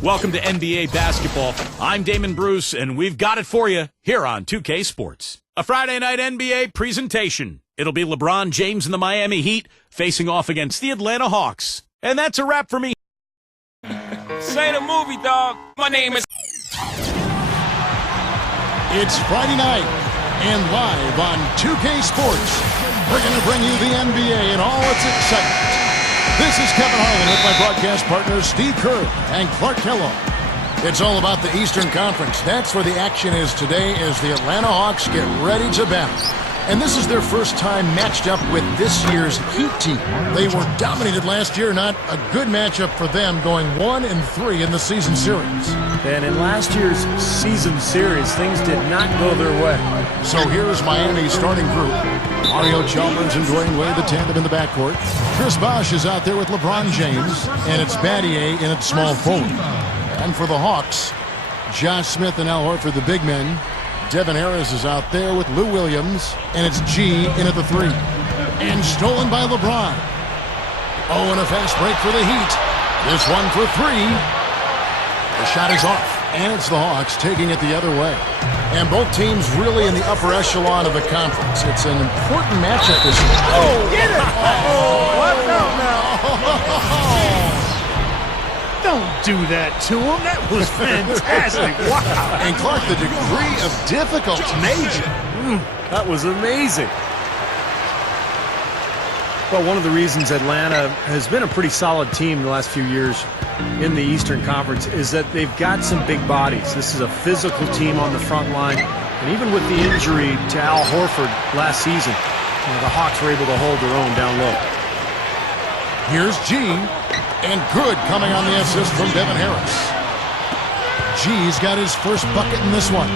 Welcome to NBA basketball. I'm Damon Bruce, and we've got it for you here on 2K Sports. A Friday night NBA presentation. It'll be LeBron James and the Miami Heat facing off against the Atlanta Hawks. And that's a wrap for me. Say the movie, dog. My name is... It's Friday night, and live on 2K Sports, we're going to bring you the NBA and all its excitement. This is Kevin Harlan with my broadcast partners Steve Kerr and Clark Kellogg. It's all about the Eastern Conference. That's where the action is today as the Atlanta Hawks get ready to battle. And this is their first time matched up with this year's Heat team. They were dominated last year, not a good matchup for them, going 1-3 in the season series. And in last year's season series, things did not go their way. So here's Miami's starting group. Mario Chalmers and Dwayne Wade, the tandem in the backcourt. Chris Bosh is out there with LeBron James, and it's Battier in at small forward. And for the Hawks, Josh Smith and Al Horford, the big men. Devin Harris is out there with Lou Williams, and it's G in at the 3. And stolen by LeBron. Oh, and a fast break for the Heat. This one for 3. The shot is off, and it's the Hawks taking it the other way. And both teams really in the upper echelon of the conference. It's an important matchup this year. Oh, get it! Oh, what's up now? Don't do that to him. That was fantastic. Wow. And Clark, the degree of difficulty. Major. That was amazing. Well, one of the reasons Atlanta has been a pretty solid team the last few years in the Eastern Conference is that they've got some big bodies. This is a physical team on the front line. And even with the injury to Al Horford last season, the Hawks were able to hold their own down low. Here's G, and good coming on the assist from Devin Harris. G's got his first bucket in this one.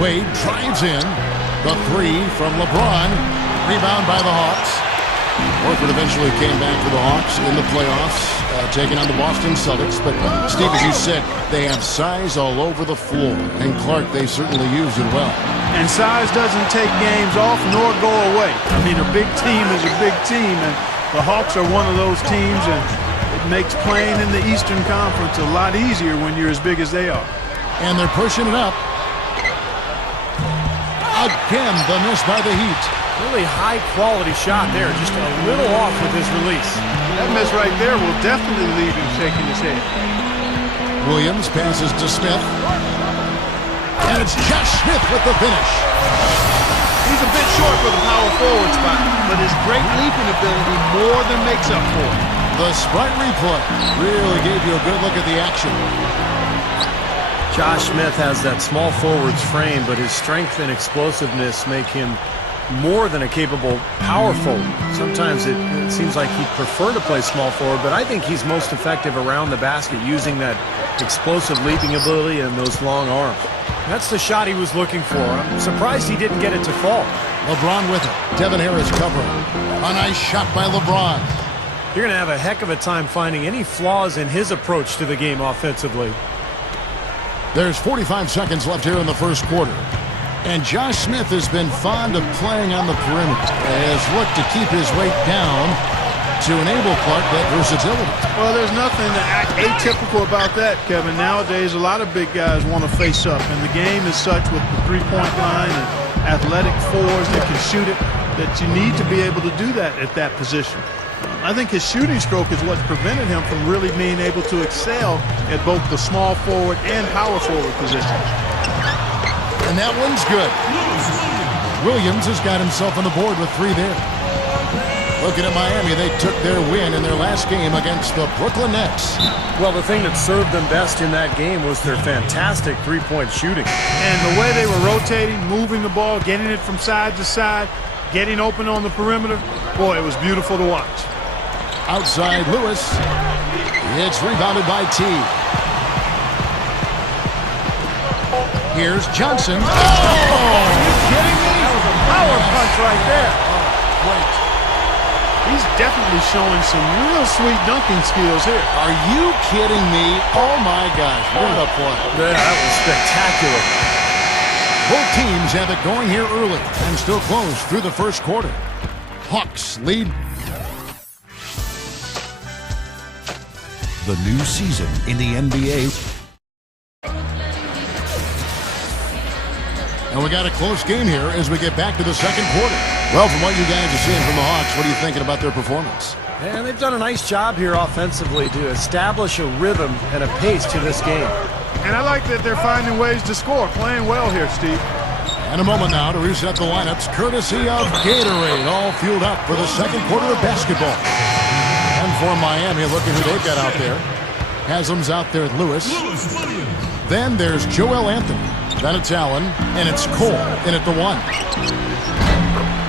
Wade drives in. The 3 from LeBron. Rebound by the Hawks. Horford eventually came back for the Hawks in the playoffs, taking on the Boston Celtics. But, Steve, as you said, they have size all over the floor. And, Clark, they certainly used it well. And size doesn't take games off nor go away. I mean, a big team is a big team, and the Hawks are one of those teams, and it makes playing in the Eastern Conference a lot easier when you're as big as they are. And they're pushing it up. Again, the miss by the Heat. Really high-quality shot there, just a little off with his release. That miss right there will definitely leave him shaking his head. Williams passes to Smith. And it's Josh Smith with the finish. He's a bit short for the power forward spot, but his great leaping ability more than makes up for it. The sprite replay really gave you a good look at the action. Josh Smith has that small forward's frame, but his strength and explosiveness make him more than a capable power forward. Sometimes it seems like he'd prefer to play small forward, but I think he's most effective around the basket using that explosive leaping ability and those long arms. That's the shot he was looking for. I'm surprised he didn't get it to fall. LeBron with it. Devin Harris covering. A nice shot by LeBron. You're going to have a heck of a time finding any flaws in his approach to the game offensively. There's 45 seconds left here in the first quarter. And Josh Smith has been fond of playing on the perimeter. Has looked to keep his weight down to enable Clark that versatility. Well, there's nothing atypical about that, Kevin. Nowadays, a lot of big guys want to face up, and the game is such with the three-point line and athletic fours that can shoot it that you need to be able to do that at that position. I think his shooting stroke is what's prevented him from really being able to excel at both the small forward and power forward positions. And that one's good. Williams has got himself on the board with 3 there. Looking at Miami, they took their win in their last game against the Brooklyn Nets. Well, the thing that served them best in that game was their fantastic three-point shooting. And the way they were rotating, moving the ball, getting it from side to side, getting open on the perimeter, boy, it was beautiful to watch. Outside Lewis. It's rebounded by T. Here's Johnson. Oh! Are you kidding me? That was a power punch right there. Great. He's definitely showing some real sweet dunking skills here. Are you kidding me? Oh, my gosh. What a play. Yeah, that was spectacular. Both teams have it going here early and still close through the first quarter. Hawks lead. the new season in the NBA. And we got a close game here as we get back to the second quarter. Well, from what you guys are seeing from the Hawks, what are you thinking about their performance? And they've done a nice job here offensively to establish a rhythm and a pace to this game. And I like that they're finding ways to score, playing well here, Steve. And a moment now to reset the lineups, courtesy of Gatorade, all fueled up for the second quarter of basketball. And for Miami, look at who they've got out there. Haslam's out there with Lewis. Then there's Joel Anthony. Then it's Allen, and it's Cole in at the 1.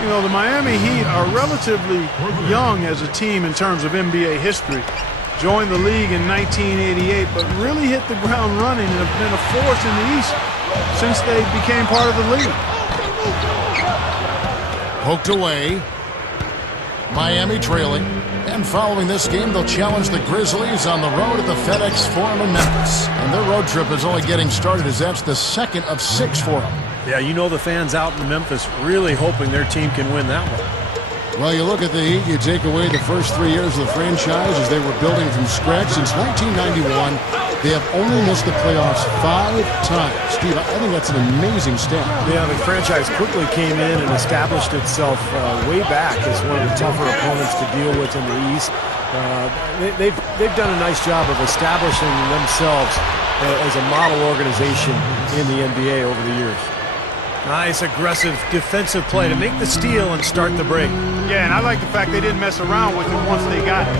You know, the Miami Heat are relatively young as a team in terms of NBA history. Joined the league in 1988, but really hit the ground running and have been a force in the East since they became part of the league. Poked away. Miami trailing. And following this game, they'll challenge the Grizzlies on the road at the FedEx Forum in Memphis. And their road trip is only getting started as that's the second of 6 for them. Yeah, you know the fans out in Memphis really hoping their team can win that one. Well, you look at the Heat, you take away the first 3 years of the franchise as they were building from scratch. Since 1991, they have only missed the playoffs 5 times. Steve, I think that's an amazing stat. Yeah, the franchise quickly came in and established itself way back as one of the tougher opponents to deal with in the East. They've done a nice job of establishing themselves as a model organization in the NBA over the years. Nice, aggressive defensive play to make the steal and start the break. Yeah, and I like the fact they didn't mess around with it once they got it.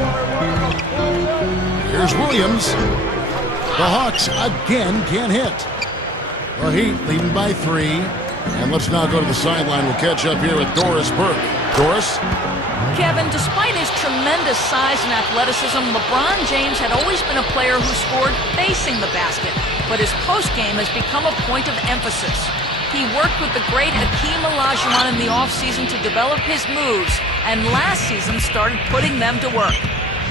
Here's Williams. The Hawks again can't hit. The Heat leading by 3. And let's now go to the sideline. We'll catch up here with Doris Burke. Doris? Kevin, despite his tremendous size and athleticism, LeBron James had always been a player who scored facing the basket. But his postgame has become a point of emphasis. He worked with the great Hakeem Olajuwon in the offseason to develop his moves, and last season started putting them to work.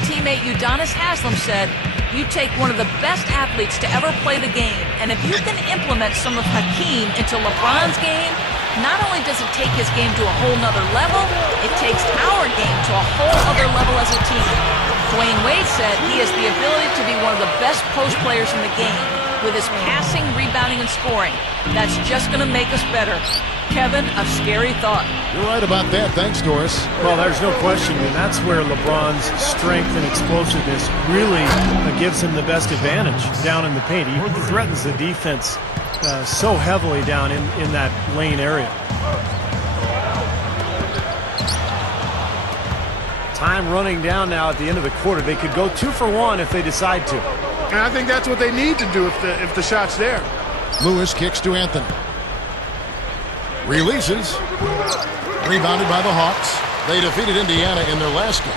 Teammate Udonis Haslem said, "You take one of the best athletes to ever play the game, and if you can implement some of Hakeem into LeBron's game, not only does it take his game to a whole nother level, it takes our game to a whole other level as a team." Dwayne Wade said he has the ability to be one of the best post players in the game. With his passing, rebounding, and scoring. That's just going to make us better. Kevin, a scary thought. You're right about that. Thanks, Doris. Well, there's no question, and that's where LeBron's strength and explosiveness really gives him the best advantage down in the paint. He threatens the defense so heavily down in that lane area. Time running down now at the end of the quarter. They could go 2 for 1 if they decide to. And I think that's what they need to do if the shot's there. Lewis kicks to Anthony. Releases. Rebounded by the Hawks. They defeated Indiana in their last game.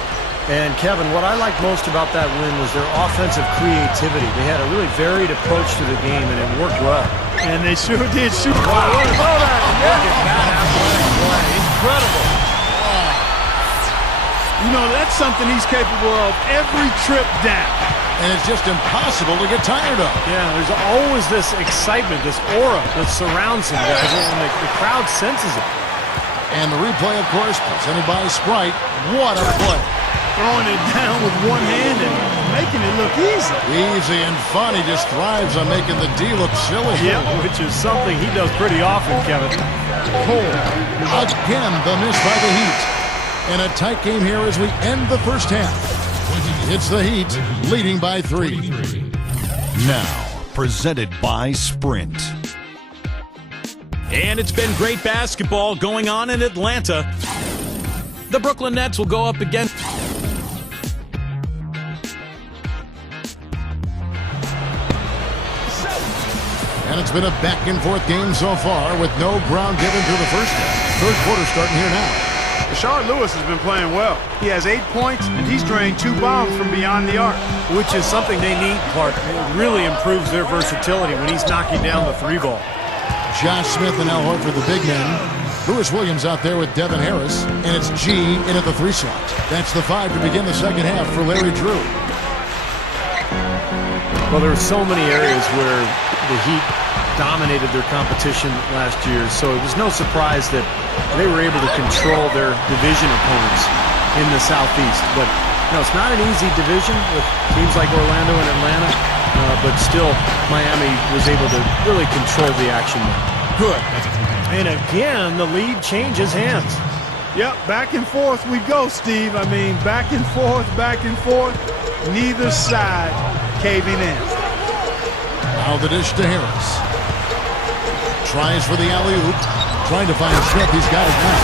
And Kevin, what I like most about that win was their offensive creativity. They had a really varied approach to the game, and it worked well. And they sure did shoot. Wow. Look at that athletic play. Incredible. You know, that's something he's capable of every trip down. And it's just impossible to get tired of. Yeah, there's always this excitement, this aura that surrounds him, guys, and the crowd senses it. And the replay, of course, presented by Sprite. What a play. Throwing it down with one hand and making it look easy. Easy and fun. He just thrives on making the D look silly. Yeah, which is something he does pretty often, Kevin. Cole. Again, the miss by the Heat. And a tight game here as we end the first half. It's the Heat leading by 3. Now, presented by Sprint. And it's been great basketball going on in Atlanta. The Brooklyn Nets will go up against... And it's been a back-and-forth game so far with no ground given through the first half. Third quarter starting here now. Rashard Lewis has been playing well. He has 8 points, and he's drained 2 bombs from beyond the arc. Which is something they need, Clark. It really improves their versatility when he's knocking down the 3-ball. Josh Smith and Al Horford, the big men. Lewis Williams out there with Devin Harris. And it's G in at the 3 slot. That's the 5 to begin the second half for Larry Drew. Well, there are so many areas where the Heat dominated their competition last year, so it was no surprise that they were able to control their division opponents in the Southeast. But It's not an easy division with teams like Orlando and Atlanta, but still Miami was able to really control the action there. Good. And again, the lead changes hands. Yep, back and forth we go, Steve. I mean, back and forth, neither side caving in. Now the dish to Harris. Tries for the alley-oop. Trying to find Smith. He's got it now.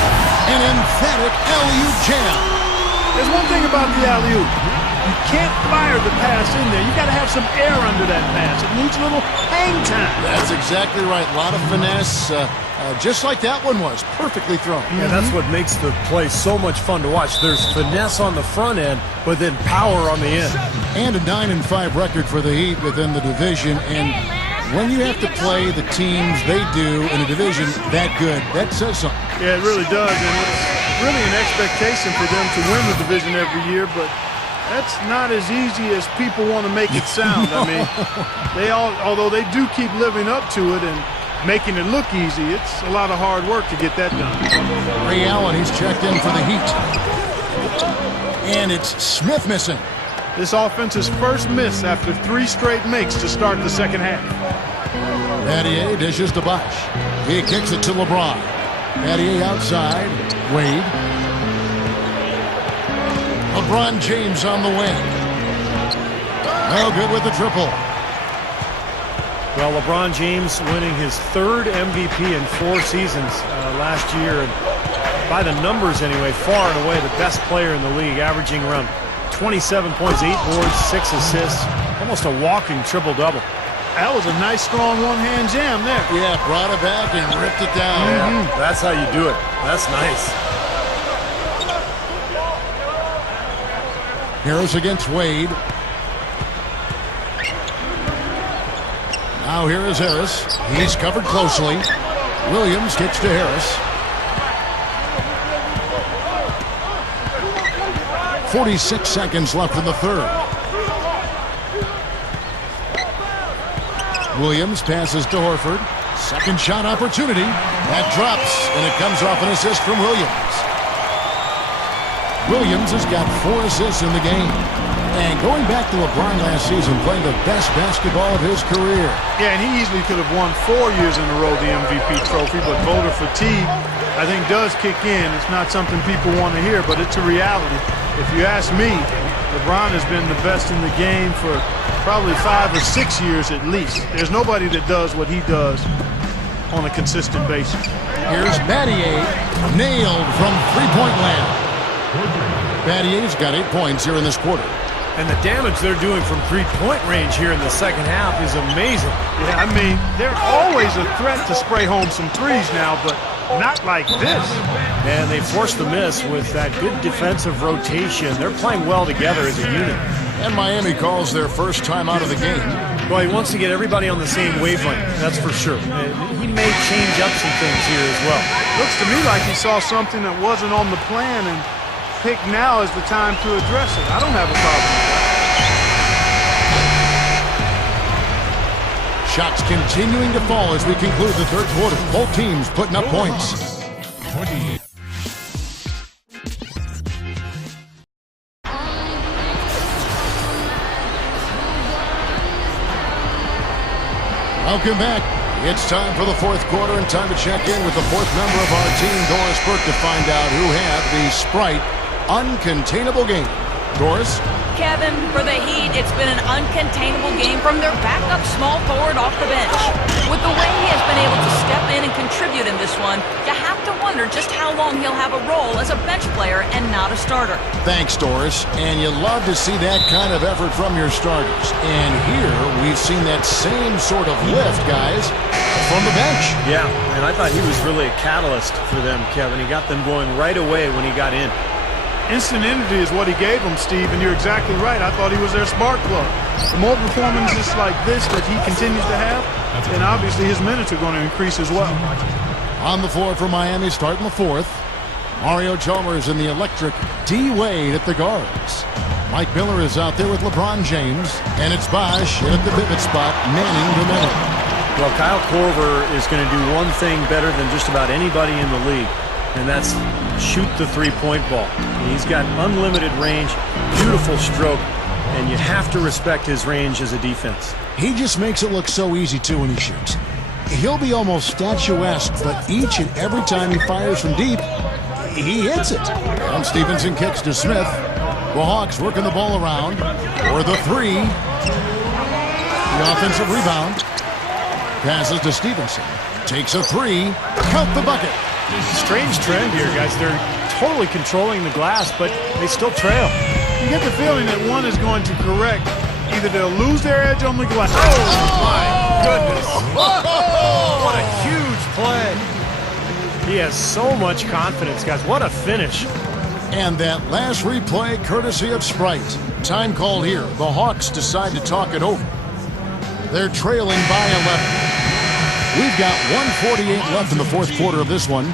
An emphatic alley-oop jam. There's one thing about the alley-oop. You can't fire the pass in there. You got to have some air under that pass. It needs a little hang time. That's exactly right. A lot of finesse, just like that one was. Perfectly thrown. Yeah, that's what makes the play so much fun to watch. There's finesse on the front end, but then power on the end. And a 9-5 record for the Heat within the division. And when you have to play the teams they do in a division that good, that says something. Yeah, it really does. And it's really an expectation for them to win the division every year, but that's not as easy as people want to make it sound. I mean, although they do keep living up to it and making it look easy, it's a lot of hard work to get that done. Ray Allen, he's checked in for the Heat. And it's Smith missing. This offense's first miss after 3 straight makes to start the second half. Battier dishes to Bosh. He kicks it to LeBron. Battier outside. Wade. LeBron James on the wing. Oh, good with the triple. Well, LeBron James winning his 3rd MVP in 4 seasons last year. And by the numbers anyway, far and away the best player in the league, averaging around 27 points, 8 boards, 6 assists. Almost a walking triple-double. That was a nice, strong one-hand jam there. Yeah, brought it back and ripped it down. Yeah, that's how you do it. That's nice. Harris against Wade. Now here is Harris. He's covered closely. Williams gets to Harris. 46 seconds left in the third. Williams passes to Horford. Second shot opportunity. That drops, and it comes off an assist from Williams. Williams has got 4 assists in the game. And going back to LeBron last season, playing the best basketball of his career. Yeah, and he easily could have won 4 years in a row the MVP trophy, but voter fatigue, I think, does kick in. It's not something people want to hear, but it's a reality. If you ask me, LeBron has been the best in the game for probably 5 or 6 years at least. There's nobody that does what he does on a consistent basis. Here's Battier, nailed from three-point land. Battier's got 8 points here in this quarter. And the damage they're doing from three-point range here in the second half is amazing. Yeah, I mean, they're always a threat to spray home some threes now, but not like this. And they forced the miss with that good defensive rotation. They're playing well together as a unit. And Miami calls their first time out of the game. Well, he wants to get everybody on the same wavelength, that's for sure. He may change up some things here as well. Looks to me like he saw something that wasn't on the plan and picked now is the time to address it. I don't have a problem with that. Shots continuing to fall as we conclude the third quarter. Both teams putting up points. 28. Welcome back. It's time for the fourth quarter and time to check in with the fourth member of our team, Doris Burke, to find out who had the Sprite uncontainable game. Doris? Kevin, for the Heat, it's been an uncontainable game from their backup small forward off the bench. With the way he has been able to step in and contribute in this one, you have to wonder just how long he'll have a role as a bench player and not a starter. Thanks, Doris. And you love to see that kind of effort from your starters. And here we've seen that same sort of lift, guys, from the bench. Yeah, and I thought he was really a catalyst for them, Kevin. He got them going right away when he got in. Instant energy is what he gave them, Steve, and you're exactly right. I thought he was their spark plug. The more performances like this that he continues to have, then obviously his minutes are going to increase as well. On the floor for Miami, starting the fourth. Mario Chalmers and the electric D. Wade at the guards. Mike Miller is out there with LeBron James, and it's Bosh at the pivot spot, manning the middle. Well, Kyle Korver is going to do one thing better than just about anybody in the league. and that's shoot the three-point ball. He's got unlimited range, beautiful stroke, and you have to respect his range as a defense. He just makes it look so easy, too, when he shoots. He'll be almost statuesque, but each and every time he fires from deep, he hits it. And Stevenson kicks to Smith. The Hawks working the ball around for the three. The offensive rebound. Passes to Stevenson. Takes a three. Count the bucket. Strange trend here, guys. They're totally controlling the glass, but they still trail. You get the feeling that one is going to correct. Either they'll lose their edge on the glass. Oh, my goodness. What a huge play. He has so much confidence, guys. What a finish. And that last replay courtesy of Sprite. Time called here. The Hawks decide to talk it over. They're trailing by 11. We've got 1:48 left in the fourth quarter of this one.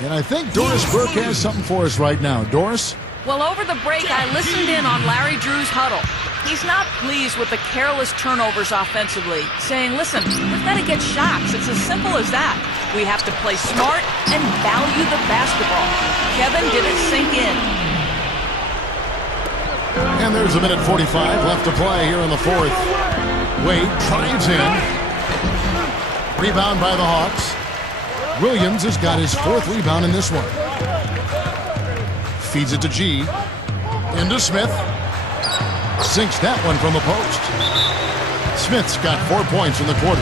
And I think Doris Burke has something for us right now. Doris? Well, over the break, I listened in on Larry Drew's huddle. He's not pleased with the careless turnovers offensively, saying, listen, we've got to get shots. It's as simple as that. We have to play smart and value the basketball. Kevin didn't sink in. And there's a minute 45 left to play here in the fourth. Wade drives in. Rebound by the Hawks. Williams has got his fourth rebound in this one. Feeds it to G. Into Smith. Sinks that one from the post. Smith's got 4 points in the quarter.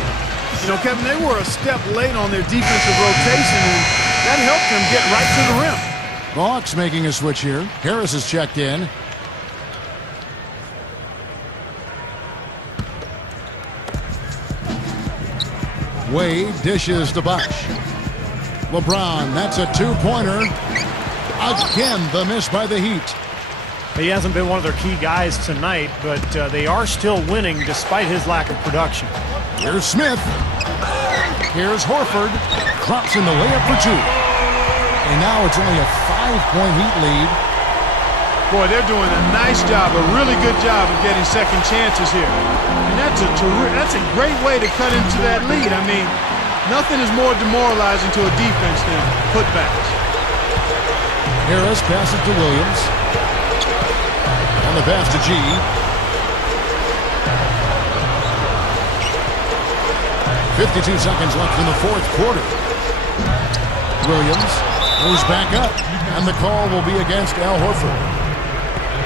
You know, Kevin, they were a step late on their defensive rotation, and that helped them get right to the rim. The Hawks making a switch here. Harris is checked in. Wade dishes to Bosh. LeBron, that's a two-pointer. Again, the miss by the Heat. He hasn't been one of their key guys tonight, but they are still winning despite his lack of production. Here's Smith. Here's Horford. Drops in the layup for two. And now it's only a 5-point Heat lead. Boy, they're doing a nice job, a really good job of getting second chances here. And that's a great way to cut into that lead. I mean, nothing is more demoralizing to a defense than putbacks. Harris passes to Williams. On the pass to G. .52 seconds left in the fourth quarter. Williams moves back up, and the call will be against Al Horford.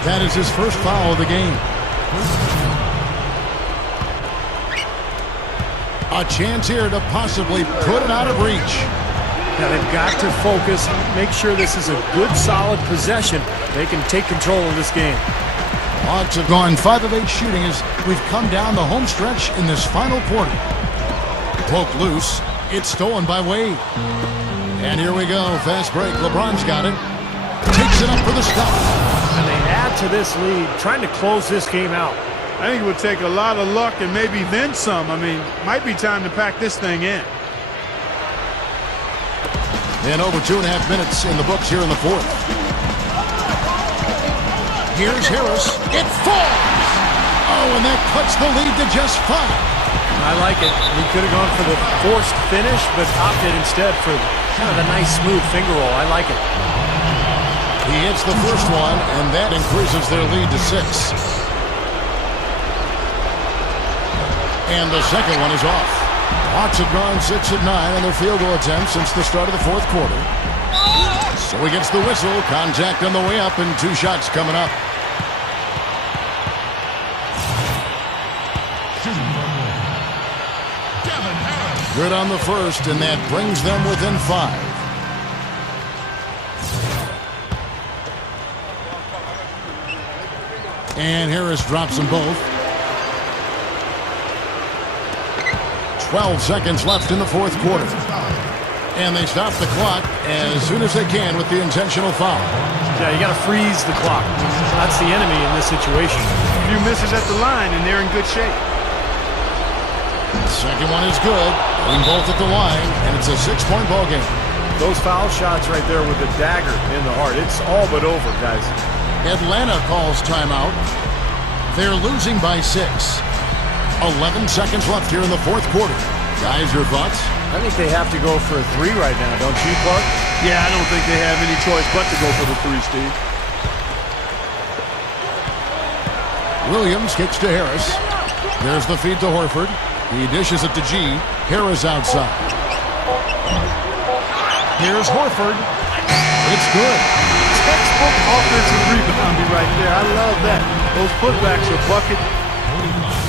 That is his first foul of the game. A chance here to possibly put it out of reach. Now they've got to focus, make sure this is a good, solid possession. They can take control of this game. Hawks have gone 5 of 8 shooting as we've come down the home stretch in this final quarter. Poke loose. It's stolen by Wade. And here we go. Fast break. LeBron's got it. Takes it up for the stop. And they add to this lead, trying to close this game out. I think it would take a lot of luck and maybe then some. I mean, might be time to pack this thing in. And over 2.5 minutes in the books here in the fourth. Here's Harris. It falls. Oh, and that cuts the lead to just 5. I like it. He could have gone for the forced finish, but opted instead for kind of a nice, smooth finger roll. I like it. He hits the first one, and that increases their lead to 6. And the second one is off. Hawks have gone 6 of 9 on their field goal attempts since the start of the fourth quarter. So he gets the whistle. Contact on the way up, and 2 shots coming up. Good on the first, and that brings them within 5. And Harris drops them both. 12 seconds left in the fourth quarter. And they stop the clock as soon as they can with the intentional foul. Yeah, you got to freeze the clock. That's the enemy in this situation. A few misses at the line, and they're in good shape. The second one is good. Putting both at the line, and it's a 6-point ball game. Those foul shots right there with the dagger in the heart. It's all but over, guys. Atlanta calls timeout. They're losing by 6. 11 seconds left here in the fourth quarter. Guys, your thoughts? I think they have to go for a three right now, don't you, Clark? Yeah, I don't think they have any choice but to go for the three, Steve. Williams kicks to Harris. There's the feed to Horford. He dishes it to G. Harris outside. Here's Horford. It's good. Textbook offensive rebounding right there. I love that. Those putbacks are bucket.